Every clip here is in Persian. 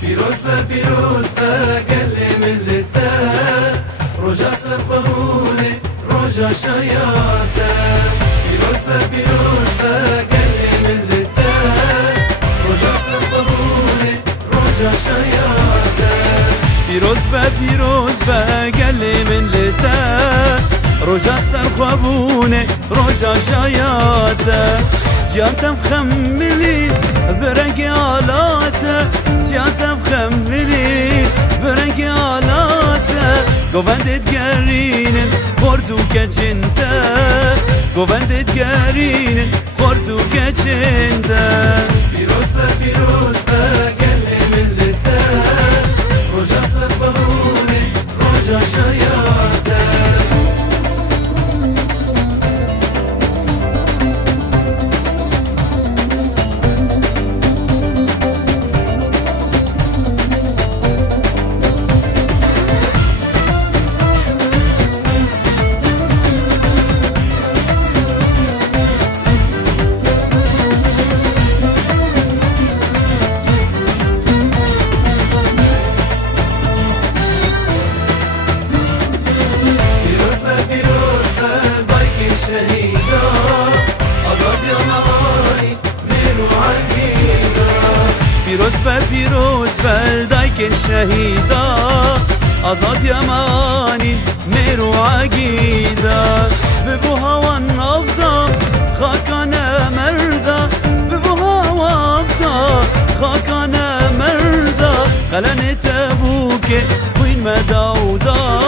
پیروز به گل ملته روژا سرخمونه روژا شیاته پیروز به گل ملته روژا سرخمونه روژا شیاته پیروز به گل ملته روژا سرخمونه روژا شیاته جاتم خملی برنگ آلاته جاتم خملی برنگ آلاته گوندت گرینن خورد و گچنده گوندت گرینن خورد و گچنده پیروز به گل ملته روژا سرخمونه روژا شیاته شهيدا أزاد يا معاني من وعقيدا پیروز دایکن شهیدا آزاد یمانی میرو عقیدا ببو هوان افدا خاکان مردا ببو هوا افدا خاکان مردا قلن تبوک خوین مداودا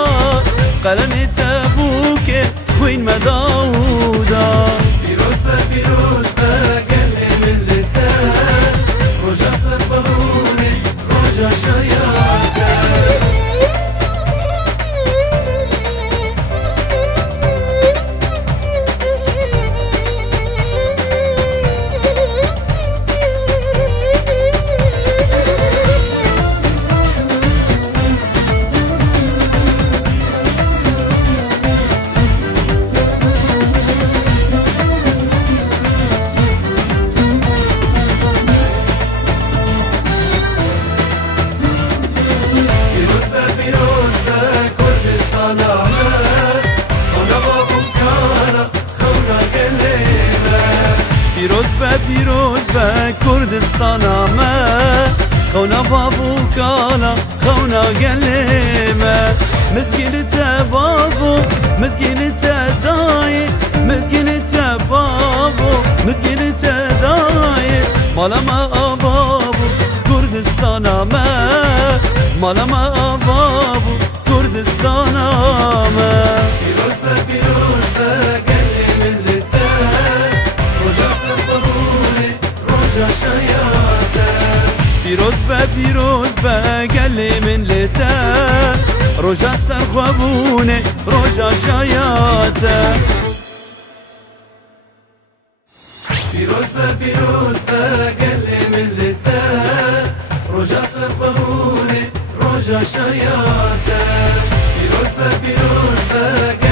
قلن تبوک خوین مداودا پیروز به گل ملته روژا سرخمونه روژا شیاته پیروز به کردستان آمه خونا بابو کالا خونا گلیمه مزگین بابو مزگین دای مزگین بابو مزگین دای مالا ما بابو کردستان آمه مالا ما بابو کردستان آمه پیروز به گل ملته روژا سرخمونه روژا شیاته پیروز به گل ملته روژا سرخمونه روژا شیاته پیروز به گل ملته روژا سرخمونه روژا شیاته پیروز به